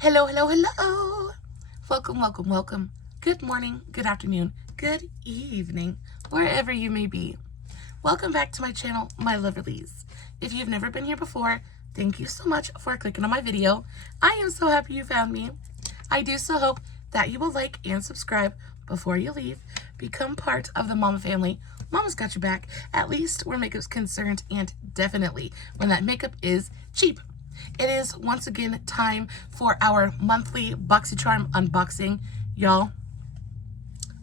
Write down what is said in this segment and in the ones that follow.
Hello, hello, hello. Welcome, welcome, welcome. Good morning, good afternoon, good evening, wherever you may be. Welcome back to my channel, my lovelies. If you've never been here before, thank you so much for clicking on my video. I am so happy you found me. I do so hope that you will like and subscribe before you leave. Become part of the Mama family. Mama's got your back, at least where makeup's concerned, and definitely when that makeup is cheap. It is once again time for our monthly BoxyCharm unboxing. Y'all,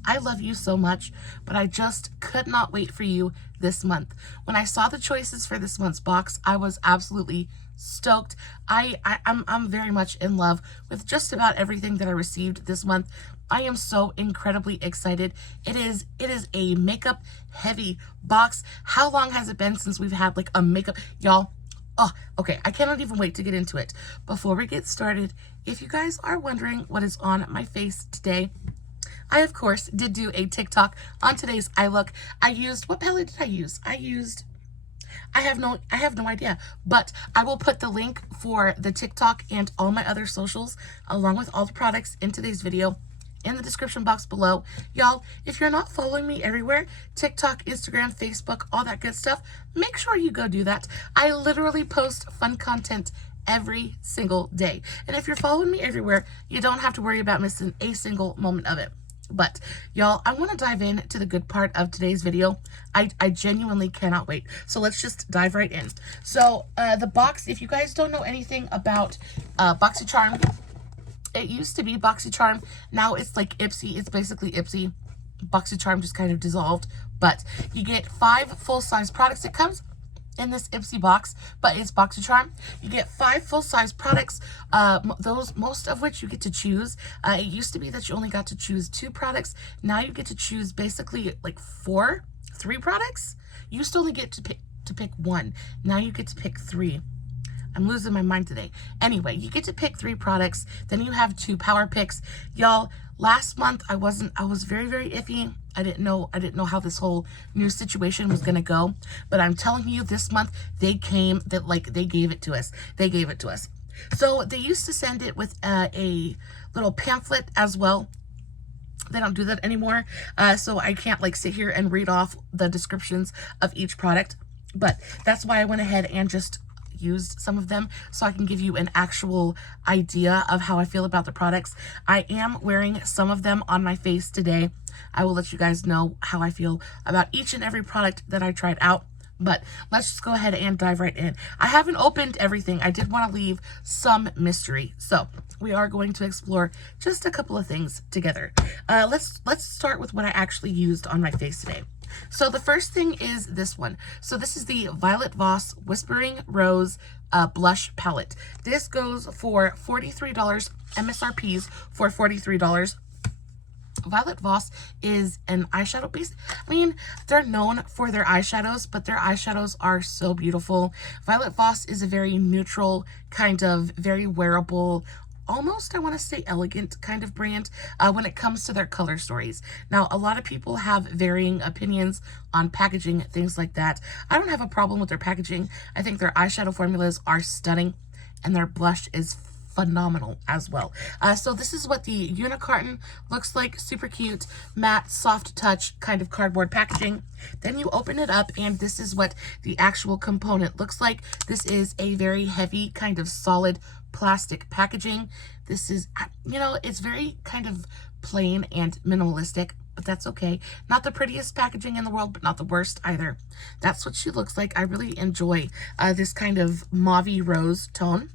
I love you so much, but I just could not wait for you this month. When I saw the choices for this month's box, I was absolutely stoked. I'm very much in love with just about everything that I received this month. I am so incredibly excited. It is a makeup heavy box. How long has it been since we've had like a makeup, y'all? Oh, okay, I cannot even wait to get into it. Before we get started, if you guys are wondering what is on my face today, I, of course, did do a TikTok on today's eye look. I used, what palette did I use? I have no idea, but I will put the link for the TikTok and all my other socials, along with all the products in today's video, in the description box below. Y'all, if you're not following me everywhere, TikTok, Instagram, Facebook, all that good stuff, make sure you go do that. I literally post fun content every single day. And if you're following me everywhere, you don't have to worry about missing a single moment of it. But y'all, I want to dive into the good part of today's video. I genuinely cannot wait. So let's just dive right in. So the box, if you guys don't know anything about BoxyCharm, it used to be BoxyCharm. Now it's like Ipsy. It's basically Ipsy. BoxyCharm just kind of dissolved. But you get 5 full-size products. It comes in this Ipsy box, but it's BoxyCharm. You get 5 full-size products, most of which you get to choose. It used to be that you only got to choose 2 products. Now you get to choose basically like 3 products. You used to only get to pick 1. Now you get to pick 3. I'm losing my mind today. Anyway, you get to pick 3 products. Then you have 2 power picks. Y'all, last month I was very, very iffy. I didn't know how this whole new situation was gonna go. But I'm telling you, this month they gave it to us. They gave it to us. So they used to send it with a little pamphlet as well. They don't do that anymore. So I can't like sit here and read off the descriptions of each product. But that's why I went ahead and just used some of them so I can give you an actual idea of how I feel about the products. I am wearing some of them on my face today. I will let you guys know how I feel about each and every product that I tried out. But let's just go ahead and dive right in. I haven't opened everything. I did want to leave some mystery. So we are going to explore just a couple of things together. Let's start with what I actually used on my face today. So the first thing is this one. So this is the Violet Voss Whispering Rose blush palette. This goes for $43. MSRP's for $43. Violet Voss is an eyeshadow base. I mean, they're known for their eyeshadows, but their eyeshadows are so beautiful. Violet Voss is a very neutral, kind of very wearable, almost, I want to say, elegant kind of brand when it comes to their color stories. Now, a lot of people have varying opinions on packaging, things like that. I don't have a problem with their packaging. I think their eyeshadow formulas are stunning, and their blush is phenomenal as well. So this is what the unicarton looks like. Super cute, matte, soft touch kind of cardboard packaging. Then you open it up, and this is what the actual component looks like. This is a very heavy, kind of solid plastic packaging. This is, you know, it's very kind of plain and minimalistic, but that's okay. Not the prettiest packaging in the world, but not the worst either. That's what she looks like. I really enjoy this kind of mauve-y rose tone.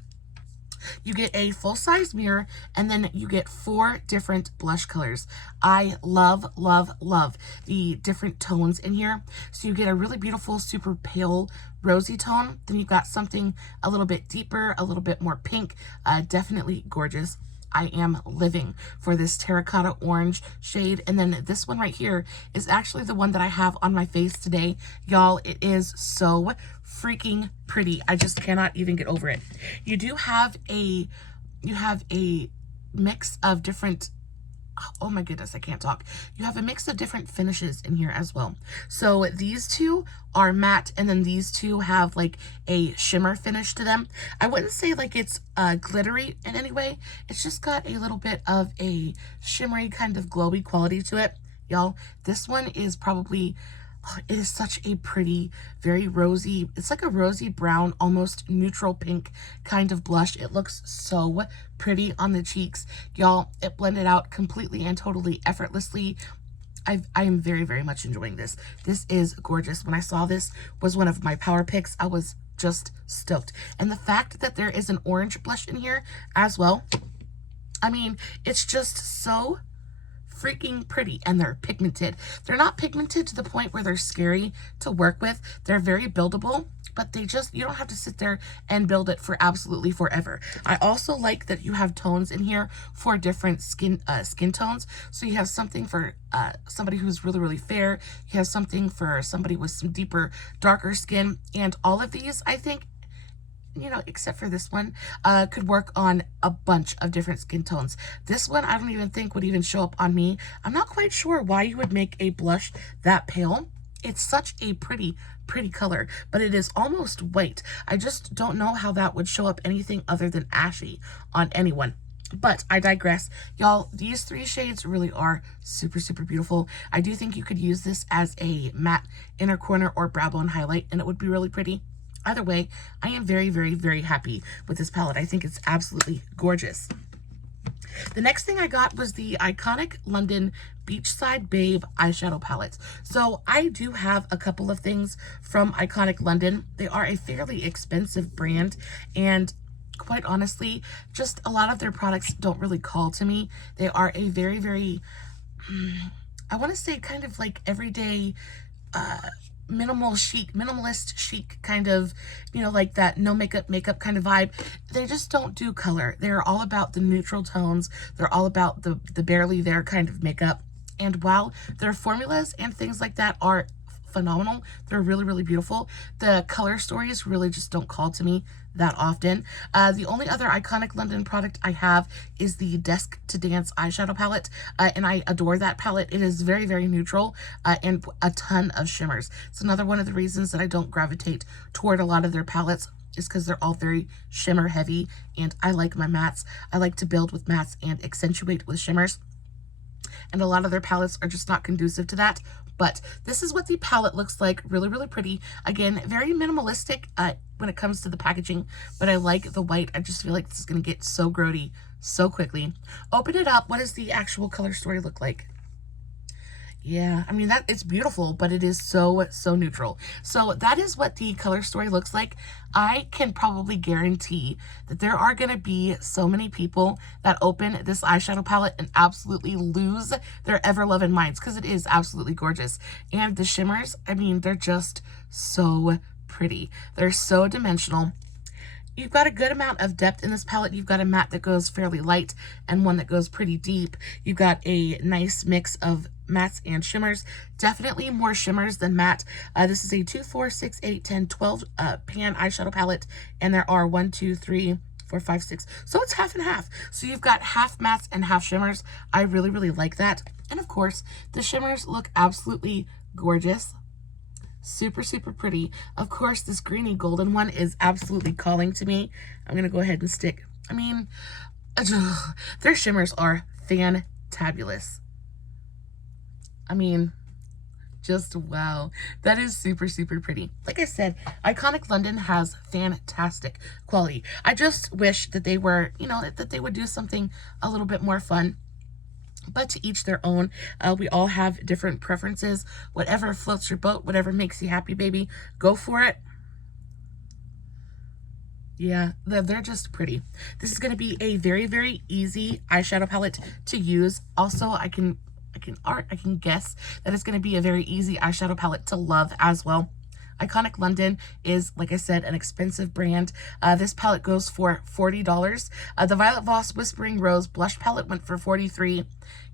You get a full-size mirror, and then you get 4 different blush colors. I love, love, love the different tones in here. So you get a really beautiful, super pale, rosy tone. Then you've got something a little bit deeper, a little bit more pink. Definitely gorgeous. I am living for this terracotta orange shade. And then this one right here is actually the one that I have on my face today. Y'all, it is so freaking pretty. I just cannot even get over it. You do have a mix of different oh my goodness, I can't talk. You have a mix of different finishes in here as well. So these two are matte, and then these two have like a shimmer finish to them. I wouldn't say like it's glittery in any way. It's just got a little bit of a shimmery kind of glowy quality to it. Y'all, this one is probably, oh, it is such a pretty, very rosy, it's like a rosy brown, almost neutral pink kind of blush. It looks so pretty on the cheeks. Y'all, it blended out completely and totally effortlessly. I am very, very much enjoying this. This is gorgeous. When I saw this was one of my power picks, I was just stoked. And the fact that there is an orange blush in here as well, I mean, it's just so freaking pretty, and they're pigmented. They're not pigmented to the point where they're scary to work with. They're very buildable, but they just, you don't have to sit there and build it for absolutely forever. I also like that you have tones in here for different skin tones. So you have something for somebody who's really, really fair. You have something for somebody with some deeper, darker skin. And all of these, I think, you know, except for this one, could work on a bunch of different skin tones. This one, I don't even think would even show up on me. I'm not quite sure why you would make a blush that pale. It's such a pretty color, but it is almost white. I just don't know how that would show up anything other than ashy on anyone. But I digress. Y'all, these three shades really are super, super beautiful. I do think you could use this as a matte inner corner or brow bone highlight, and it would be really pretty. Either way, I am very, very, very happy with this palette. I think it's absolutely gorgeous. The next thing I got was the Iconic London Beachside Babe eyeshadow palette. So I do have a couple of things from Iconic London. They are a fairly expensive brand, and quite honestly, just a lot of their products don't really call to me. They are a very, very, I want to say kind of like everyday, minimalist chic kind of, you know, like that no makeup kind of vibe. They just don't do color. They're all about the neutral tones. They're all about the barely there kind of makeup. And while their formulas and things like that are phenomenal, they're really, really beautiful, the color stories really just don't call to me that often. The only other Iconic London product I have is the Desk to Dance eyeshadow palette, and I adore that palette. It is very, very neutral, and a ton of shimmers. It's another one of the reasons that I don't gravitate toward a lot of their palettes, is because they're all very shimmer heavy, and I like my mattes. I like to build with mattes and accentuate with shimmers, and a lot of their palettes are just not conducive to that. But this is what the palette looks like. Really, really pretty. Again, very minimalistic when it comes to the packaging, but I like the white. I just feel like this is going to get so grody so quickly. Open it up. What does the actual color story look like? Yeah, I mean, that it's beautiful, but it is so neutral. So that is what the color story looks like. I can probably guarantee that there are going to be so many people that open this eyeshadow palette and absolutely lose their ever-loving minds, because it is absolutely gorgeous. And the shimmers, I mean, they're just so pretty. They're so dimensional. You've got a good amount of depth in this palette. You've got a matte that goes fairly light and one that goes pretty deep. You've got a nice mix of mattes and shimmers. Definitely more shimmers than matte. This is a 2, 4, 6, 8, 10, 12 pan eyeshadow palette, and there are 1, 2, 3, 4, 5, 6. So it's half and half. So you've got half mattes and half shimmers. I really, really like that. And of course, the shimmers look absolutely gorgeous. Super, super pretty. Of course, this greeny golden one is absolutely calling to me. I'm going to go ahead and stick. I mean, their shimmers are fantabulous. I mean, just wow. That is super, super pretty. Like I said, Iconic London has fantastic quality. I just wish that they were, you know, that they would do something a little bit more fun. But to each their own. We all have different preferences. Whatever floats your boat, whatever makes you happy, baby, go for it. Yeah, they're just pretty. This is going to be a very, very easy eyeshadow palette to use. Also, I can guess that it's going to be a very easy eyeshadow palette to love as well. Iconic London is, like I said, an expensive brand. This palette goes for $40. The Violet Voss Whispering Rose blush palette went for $43.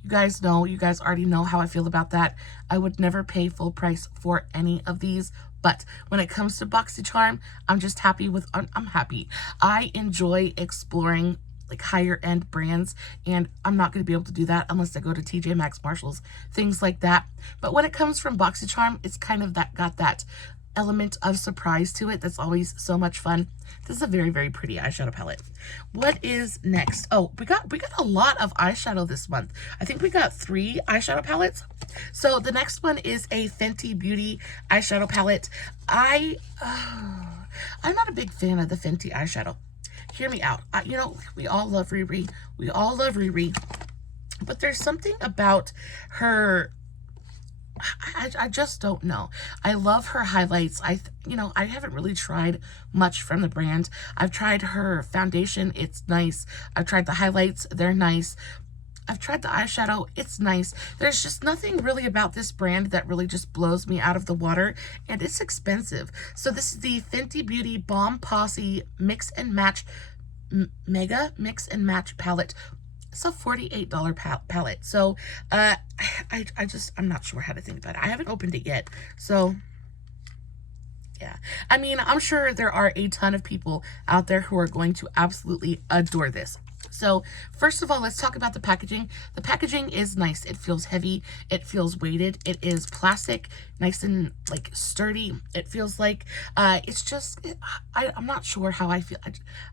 You guys already know how I feel about that. I would never pay full price for any of these. But when it comes to BoxyCharm, I'm just happy with, I'm happy. I enjoy exploring like higher end brands, and I'm not going to be able to do that unless I go to TJ Maxx, Marshalls, things like that. But when it comes from BoxyCharm, it's kind of got that element of surprise to it that's always so much fun. This is a very, very pretty eyeshadow palette. What is next? Oh, we got a lot of eyeshadow this month. I think we got 3 eyeshadow palettes. So the next one is a Fenty Beauty eyeshadow palette. I'm not a big fan of the Fenty eyeshadow. Hear me out. You know, we all love Riri. We all love Riri. But there's something about her, I just don't know. I love her highlights. You know, I haven't really tried much from the brand. I've tried her foundation. It's nice. I've tried the highlights. They're nice. I've tried the eyeshadow. It's nice. There's just nothing really about this brand that really just blows me out of the water, and it's expensive. So this is the Fenty Beauty Bomb Posse Mix and Match Mega Mix and Match palette. It's a $48 palette. So I'm not sure how to think about it. I haven't opened it yet. So yeah, I mean, I'm sure there are a ton of people out there who are going to absolutely adore this. So first of all, let's talk about the packaging. The packaging is nice. It feels heavy. It feels weighted. It is plastic, nice and like sturdy. It feels like it's just, I'm not sure how I feel.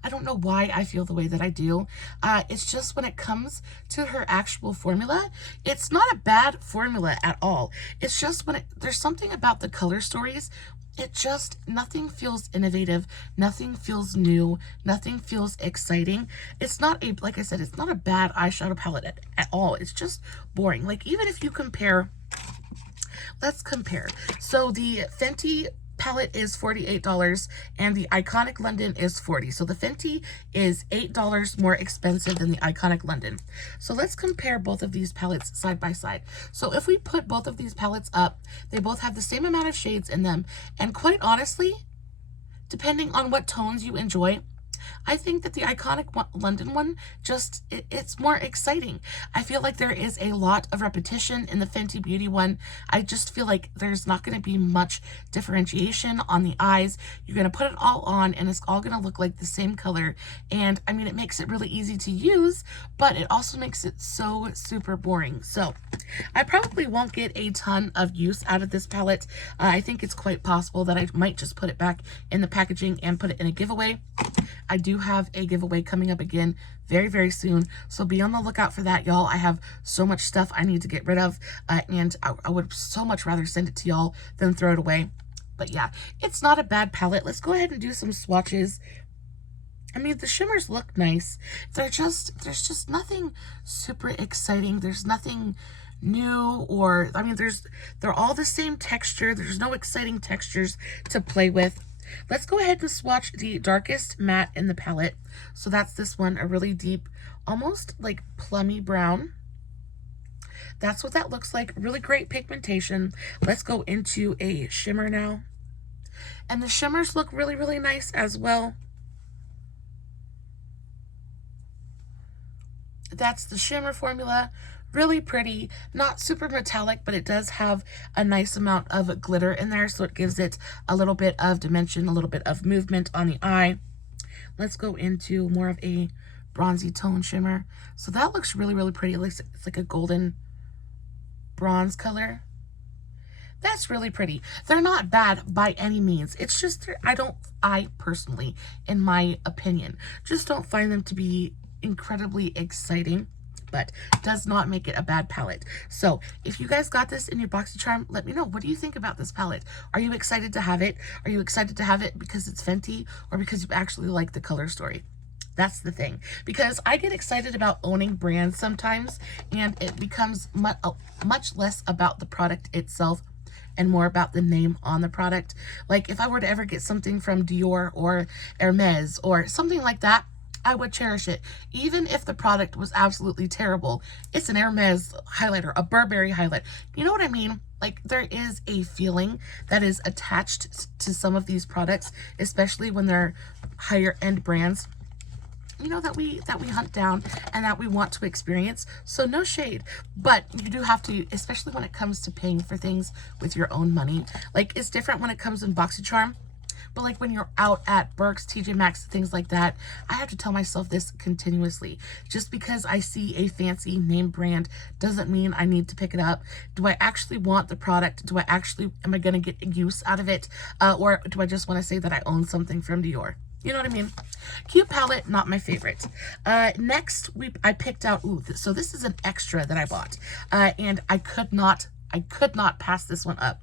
I don't know why I feel the way that I do. It's just when it comes to her actual formula, it's not a bad formula at all. It's just when there's something about the color stories. It just, nothing feels innovative, nothing feels new, nothing feels exciting. It's not a, like I said, it's not a bad eyeshadow palette at all. It's just boring. Like, even if you compare, let's compare. So the Fenty palette is $48 and the Iconic London is $40. So the Fenty is $8 more expensive than the Iconic London. So let's compare both of these palettes side by side. So if we put both of these palettes up, they both have the same amount of shades in them. And quite honestly, depending on what tones you enjoy, I think that the Iconic London one, just, it's more exciting. I feel like there is a lot of repetition in the Fenty Beauty one. I just feel like there's not going to be much differentiation on the eyes. You're going to put it all on and it's all going to look like the same color. And I mean, it makes it really easy to use, but it also makes it so super boring. So I probably won't get a ton of use out of this palette. I think it's quite possible that I might just put it back in the packaging and put it in a giveaway. I do have a giveaway coming up again very, very soon. So be on the lookout for that, y'all. I have so much stuff I need to get rid of. And I would so much rather send it to y'all than throw it away. But yeah, it's not a bad palette. Let's go ahead and do some swatches. I mean, the shimmers look nice. There's just nothing super exciting. There's nothing new, or, I mean, they're all the same texture. There's no exciting textures to play with. Let's go ahead and swatch the darkest matte in the palette. So that's this one, a really deep, almost like plummy brown. That's what that looks like. Really great pigmentation. Let's go into a shimmer now. And the shimmers look really, really nice as well. That's the shimmer formula. Really pretty, not super metallic, but it does have a nice amount of glitter in there, so it gives it a little bit of dimension, a little bit of movement on the eye. Let's go into more of a bronzy tone shimmer. So that looks really, really pretty. It's like a golden bronze color. That's really pretty. They're not bad by any means. It's just, I personally, in my opinion, just don't find them to be incredibly exciting, but does not make it a bad palette. So if you guys got this in your BoxyCharm, let me know. What do you think about this palette? Are you excited to have it? Are you excited to have it because it's Fenty, or because you actually like the color story? That's the thing. Because I get excited about owning brands sometimes, and it becomes much less about the product itself and more about the name on the product. Like, if I were to ever get something from Dior or Hermes or something like that, I would cherish it. Even if the product was absolutely terrible, it's an Hermes highlighter, a Burberry highlight. You know what I mean? Like, there is a feeling that is attached to some of these products, especially when they're higher end brands, you know, that we hunt down and that we want to experience. So no shade, but you do have to, especially when it comes to paying for things with your own money. Like, it's different when it comes in BoxyCharm. but like when you're out at Burke's, TJ Maxx, things like that, I have to tell myself this continuously. Just because I see a fancy name brand doesn't mean I need to pick it up. Do I actually want the product? Am I going to get use out of it? Or do I just want to say that I own something from Dior? You know what I mean? Cute palette, not my favorite. Next, I picked out, so this is an extra that I bought. And I could not pass this one up.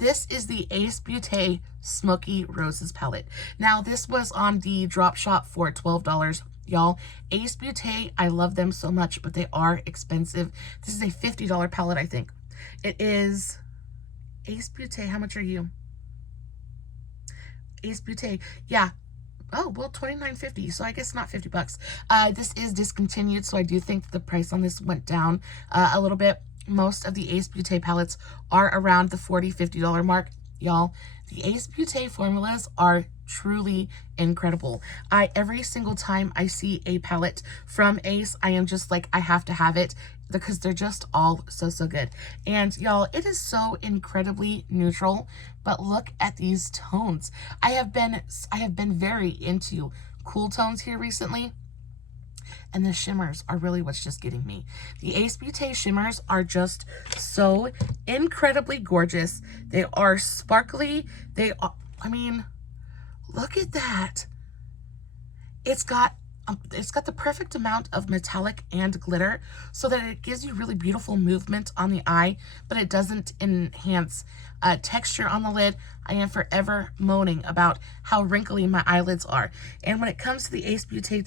This is the Ace Beauté Smoky Roses palette. Now, this was on the drop shop for $12. Y'all, Ace Beauté, I love them so much, but they are expensive. This is a $50 palette, I think. It is Ace Beauté. How much are you? Ace Beauté. Yeah. Oh, well, $29.50, so I guess not $50. This is discontinued, so I do think the price on this went down a little bit. Most of the Ace Beauté palettes are around the $40, $50 mark. Y'all, the Ace Beauté formulas are truly incredible. Every single time I see a palette from Ace, I am just like, I have to have it because they're just all so good. And y'all, it is so incredibly neutral, but look at these tones. I have been very into cool tones here recently, and the shimmers are really what's just getting me. The Ace Beauté shimmers are just so incredibly gorgeous. They are sparkly. They are, I mean, look at that. It's got the perfect amount of metallic and glitter so that it gives you really beautiful movement on the eye, but it doesn't enhance texture on the lid. I am forever moaning about how wrinkly my eyelids are. And when it comes to the Ace Beauté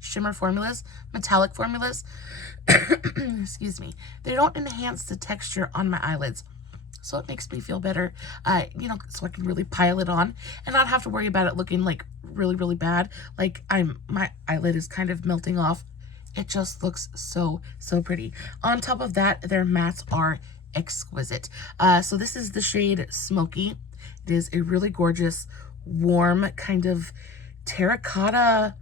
shimmer formulas, metallic formulas, excuse me, they don't enhance the texture on my eyelids. So it makes me feel better, you know, so I can really pile it on and not have to worry about it looking like really bad. Like my eyelid is kind of melting off. It just looks so pretty. On top of that, their mattes are exquisite. So this is the shade Smoky. It is a really gorgeous, warm kind of terracotta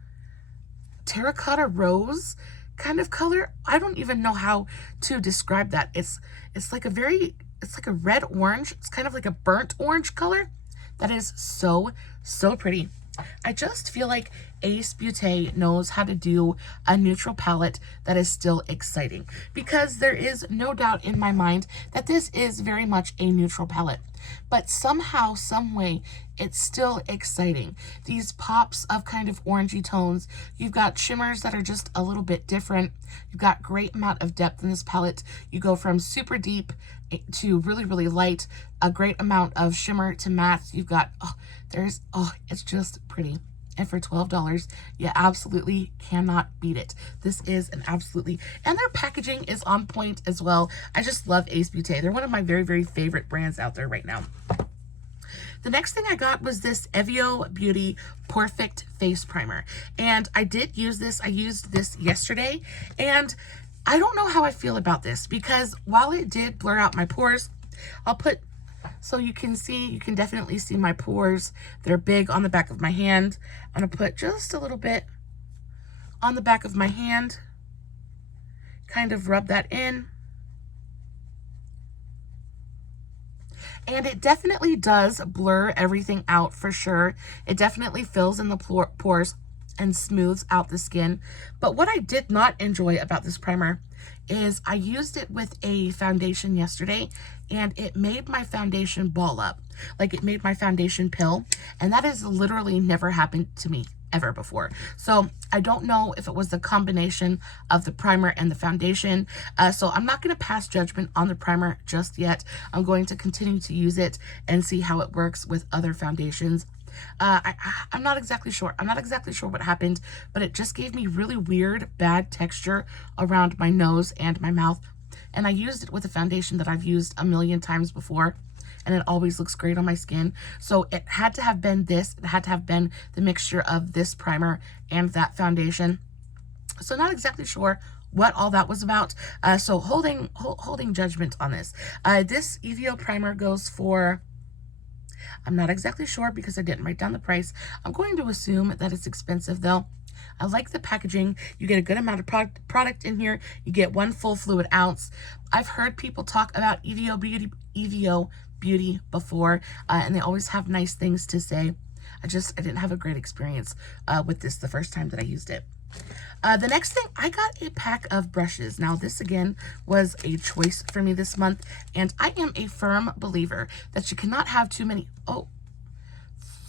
rose kind of color. I don't even know how to describe that. It's like a red orange. It's kind of like a burnt orange color. That is so pretty. I just feel like Ace Beauté knows how to do a neutral palette that is still exciting, because there is no doubt in my mind that this is very much a neutral palette, but somehow, some way, it's still exciting. These pops of kind of orangey tones. You've got shimmers that are just a little bit different. You've got great amount of depth in this palette. You go from super deep to really light, a great amount of shimmer to mattes. You've got, it's just pretty. And for $12, you absolutely cannot beat it. This is an absolutely, and their packaging is on point as well. I just love Ace Beauté. They're one of my very favorite brands out there right now. The next thing I got was this Evio Beauty Perfect Face Primer. And I did use this. I used this yesterday. And I don't know how I feel about this, because while it did blur out my pores, so you can definitely see my pores. They're big on the back of my hand. I'm going to put just a little bit on the back of my hand. Kind of rub that in. And it definitely does blur everything out for sure. It definitely fills in the pores and smooths out the skin. But what I did not enjoy about this primer is I used it with a foundation yesterday, and it made my foundation ball up. Like, it made my foundation pill, and that has literally never happened to me ever before. So I don't know if it was the combination of the primer and the foundation. So I'm not going to pass judgment on the primer just yet. I'm going to continue to use it and see how it works with other foundations. I'm not exactly sure. I'm not exactly sure what happened, but it just gave me really weird, bad texture around my nose and my mouth. And I used it with a foundation that I've used a million times before, and it always looks great on my skin. So it had to have been this. It had to have been the mixture of this primer and that foundation. So not exactly sure what all that was about. So holding judgment on this. This Evio primer goes for, I'm not exactly sure because I didn't write down the price. I'm going to assume that it's expensive though. I like the packaging. You get a good amount of product in here. You get 1 full fluid ounce. I've heard people talk about Evio Beauty before, and they always have nice things to say. I didn't have a great experience with this the first time that I used it. The next thing, I got a pack of brushes. Now, this again was a choice for me this month, and I am a firm believer that you cannot have too many. Oh,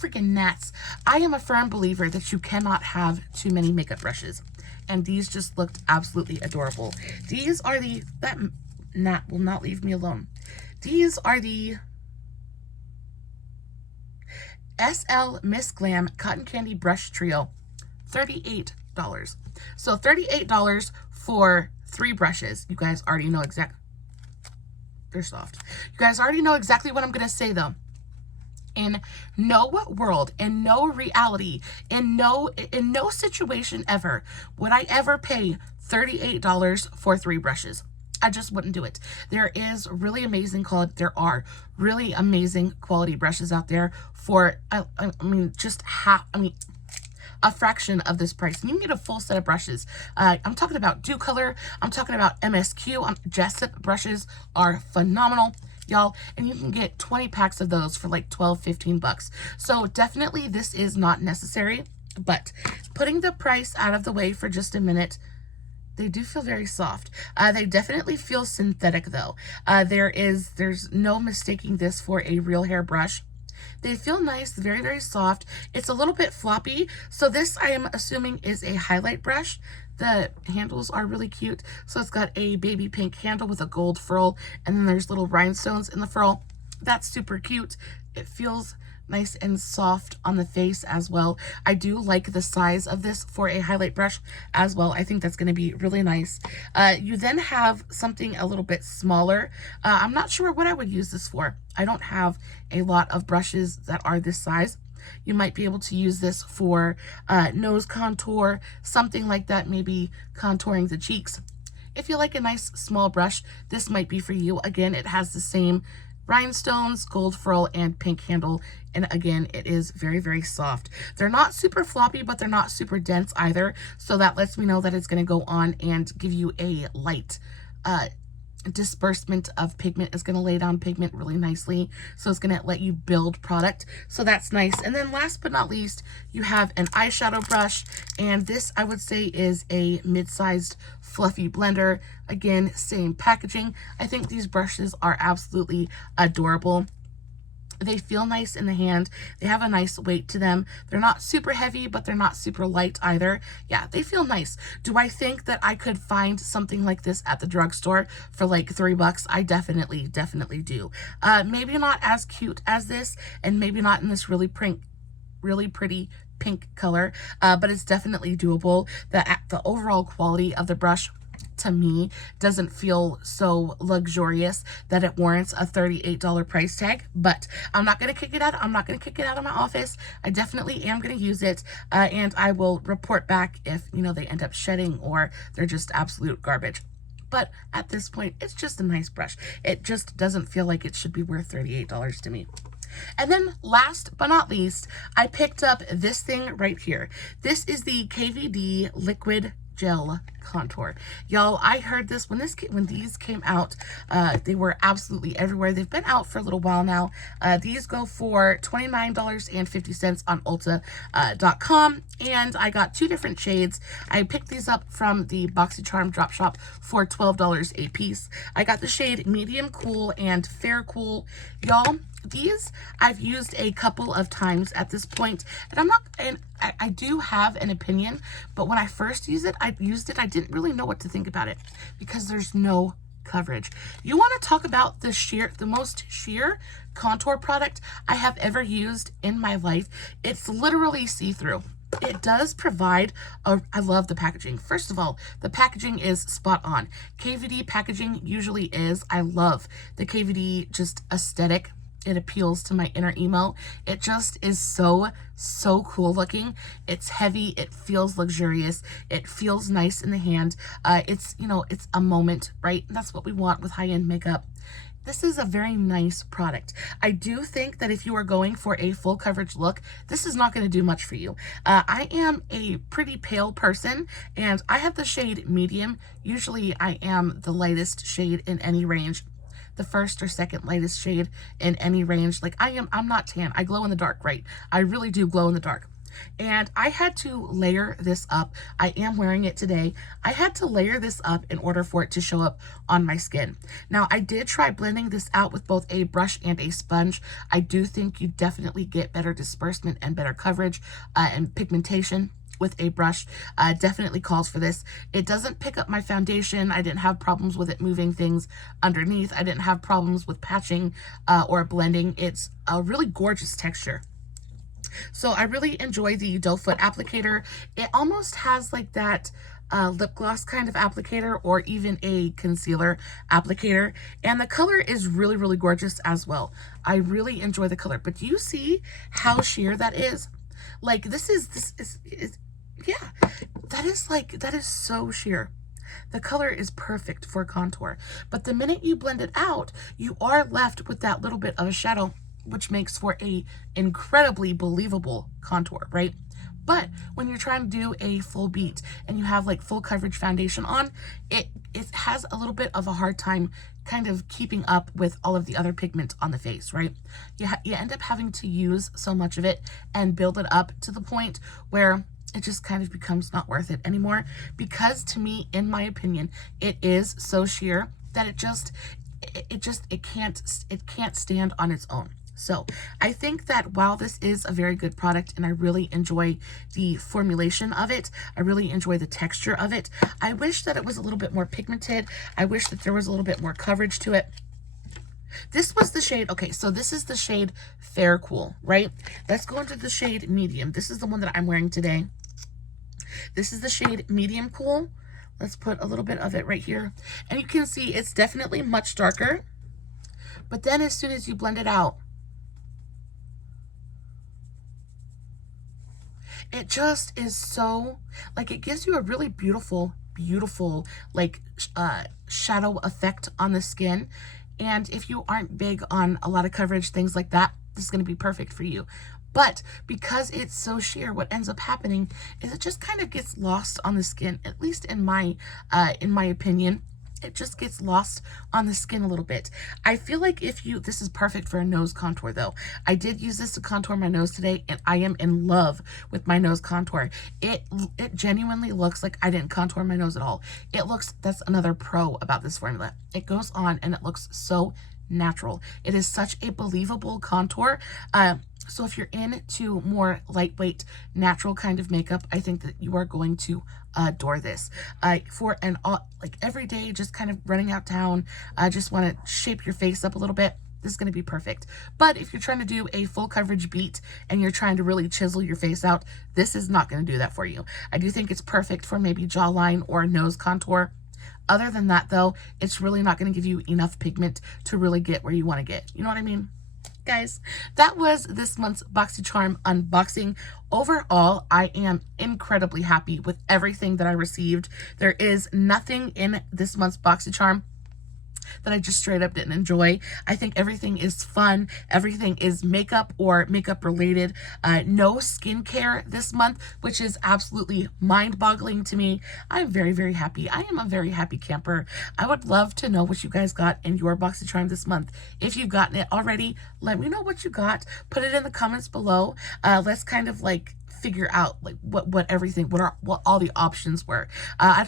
freaking gnats. I am a firm believer that you cannot have too many makeup brushes, and these just looked absolutely adorable. These are that gnat will not leave me alone. These are the SL Miss Glam Cotton Candy Brush Trio, $38. So $38 for 3 brushes. You guys already know they're soft. You guys already know exactly what I'm going to say though. In no world, in no reality, in no situation ever would I ever pay $38 for 3 brushes. I just wouldn't do it. There are really amazing quality brushes out there for, I mean, a fraction of this price. And you can get a full set of brushes. I'm talking about Dew Color. I'm talking about MSQ. Jessup brushes are phenomenal, y'all. And you can get 20 packs of those for like 12, 15 bucks. So definitely this is not necessary. But putting the price out of the way for just a minute, they do feel very soft. They definitely feel synthetic though. There's no mistaking this for a real hair brush. They feel nice, very, very soft. It's a little bit floppy. So this, I am assuming, is a highlight brush. The handles are really cute. So it's got a baby pink handle with a gold ferrule, and then there's little rhinestones in the ferrule. That's super cute. It feels nice and soft on the face as well. I do like the size of this for a highlight brush as well. I think that's going to be really nice. You then have something a little bit smaller. I'm not sure what I would use this for. I don't have a lot of brushes that are this size. You might be able to use this for nose contour, something like that, maybe contouring the cheeks. If you like a nice small brush, this might be for you. Again, it has the same rhinestones, gold ferrule, and pink handle. And again, it is very, very soft. They're not super floppy, but they're not super dense either. So that lets me know that it's going to go on and give you a light disbursement of pigment. Is going to lay down pigment really nicely. So it's going to let you build product. So that's nice. And then last but not least, you have an eyeshadow brush. And this, I would say, is a mid-sized fluffy blender. Again, same packaging. I think these brushes are absolutely adorable. They feel nice in the hand. They have a nice weight to them. They're not super heavy, but they're not super light either. Yeah, they feel nice. Do I think that I could find something like this at the drugstore for like $3? I definitely do. Maybe not as cute as this, and maybe not in this really pretty pink color, but it's definitely doable. The overall quality of the brush, to me, doesn't feel so luxurious that it warrants a $38 price tag. But I'm not going to kick it out. I'm not going to kick it out of my office. I definitely am going to use it, and I will report back if, you know, they end up shedding or they're just absolute garbage. But at this point, it's just a nice brush. It just doesn't feel like it should be worth $38 to me. And then last but not least, I picked up this thing right here. This is the KVD Liquid Gel Contour. Y'all, I heard this when these came out. They were absolutely everywhere. They've been out for a little while now. These go for $29.50 on Ulta.com, and I got 2 different shades. I picked these up from the BoxyCharm drop shop for $12 a piece. I got the shade Medium Cool and Fair Cool. Y'all, these I've used a couple of times at this point, and I do have an opinion, but when I first used it, I didn't really know what to think about it because there's no coverage. You want to talk about the most sheer contour product I have ever used in my life. It's literally see-through. It does provide I love the packaging. First of all, the packaging is spot on. KVD packaging usually is. I love the KVD just aesthetic. It appeals to my inner emo. It just is so cool looking. It's heavy. It feels luxurious. It feels nice in the hand. It's a moment, right? That's what we want with high-end makeup. This is a very nice product. I do think that if you are going for a full coverage look, this is not going to do much for you. I am a pretty pale person, and I have the shade medium. Usually I am the lightest shade in any range. the first or second lightest shade in any range. Like I'm not tan. I glow in the dark, right? I really do glow in the dark. And I had to layer this up. I am wearing it today. I had to layer this up in order for it to show up on my skin. Now, I did try blending this out with both a brush and a sponge. I do think you definitely get better disbursement and better coverage and pigmentation with a brush. Definitely calls for this. It doesn't pick up my foundation. I didn't have problems with it moving things underneath. I didn't have problems with patching or blending. It's a really gorgeous texture. So I really enjoy the doe foot applicator. It almost has like that lip gloss kind of applicator or even a concealer applicator. And the color is really, really gorgeous as well. I really enjoy the color. But do you see how sheer that is? Like this is yeah, that is so sheer. The color is perfect for contour. But the minute you blend it out, you are left with that little bit of a shadow, which makes for a incredibly believable contour, right? But when you're trying to do a full beat and you have like full coverage foundation on, it has a little bit of a hard time kind of keeping up with all of the other pigment on the face, right? You end up having to use so much of it and build it up to the point where it just kind of becomes not worth it anymore, because to me, in my opinion, it is so sheer that it can't stand on its own. So I think that while this is a very good product and I really enjoy the formulation of it, I really enjoy the texture of it, I wish that it was a little bit more pigmented. I wish that there was a little bit more coverage to it. This was the shade, okay, so this is the shade Fair Cool, right? Let's go into the shade Medium. This is the one that I'm wearing today. This is the shade Medium Cool. Let's put a little bit of it right here. And you can see it's definitely much darker. But then as soon as you blend it out, it just is so, like, it gives you a really beautiful, like, shadow effect on the skin. And if you aren't big on a lot of coverage, things like that, this is going to be perfect for you. But because it's so sheer, what ends up happening is it just kind of gets lost on the skin, at least in my opinion. It just gets lost on the skin a little bit. I feel like this is perfect for a nose contour though. I did use this to contour my nose today and I am in love with my nose contour. It genuinely looks like I didn't contour my nose at all. That's another pro about this formula. It goes on and it looks so natural. It is such a believable contour. So if you're into more lightweight, natural kind of makeup, I think that you are going to adore this. For like every day, just kind of running out town, just want to shape your face up a little bit, this is going to be perfect. But if you're trying to do a full coverage beat and you're trying to really chisel your face out, this is not going to do that for you. I do think it's perfect for maybe jawline or nose contour. Other than that though, it's really not going to give you enough pigment to really get where you want to get. You know what I mean? Guys, that was this month's BoxyCharm unboxing. Overall, I am incredibly happy with everything that I received. There is nothing in this month's BoxyCharm that I just straight up didn't enjoy. I think everything is fun. Everything is makeup or makeup related. No skincare this month, which is absolutely mind-boggling to me. I'm very, very happy. I am a very happy camper. I would love to know what you guys got in your BoxyCharm this month. If you've gotten it already, let me know what you got. Put it in the comments below. Let's kind of like figure out like what all the options were.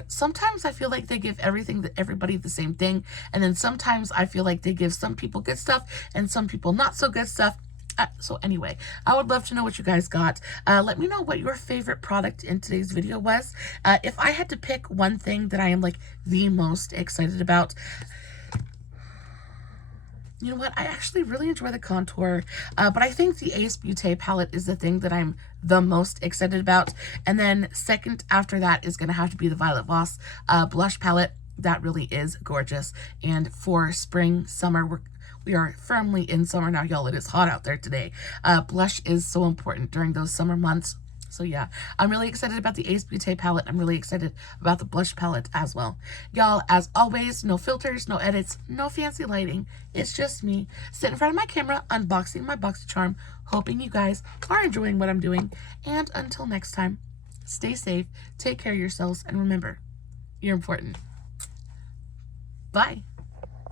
Sometimes I feel like they give everybody the same thing, and then sometimes I feel like they give some people good stuff and some people not so good stuff. So anyway, I would love to know what you guys got. Let me know what your favorite product in today's video was. If I had to pick one thing that I am like the most excited about, you know what? I actually really enjoy the contour, but I think the Ace Beauté palette is the thing that I'm the most excited about. And then second after that is going to have to be the Violet Voss blush palette. That really is gorgeous. And for spring, summer, we are firmly in summer now, y'all. It is hot out there today. Blush is so important during those summer months. So yeah, I'm really excited about the Ace Beauté palette. I'm really excited about the blush palette as well. Y'all, as always, no filters, no edits, no fancy lighting. It's just me sitting in front of my camera, unboxing my BoxyCharm, hoping you guys are enjoying what I'm doing. And until next time, stay safe, take care of yourselves, and remember, you're important. Bye.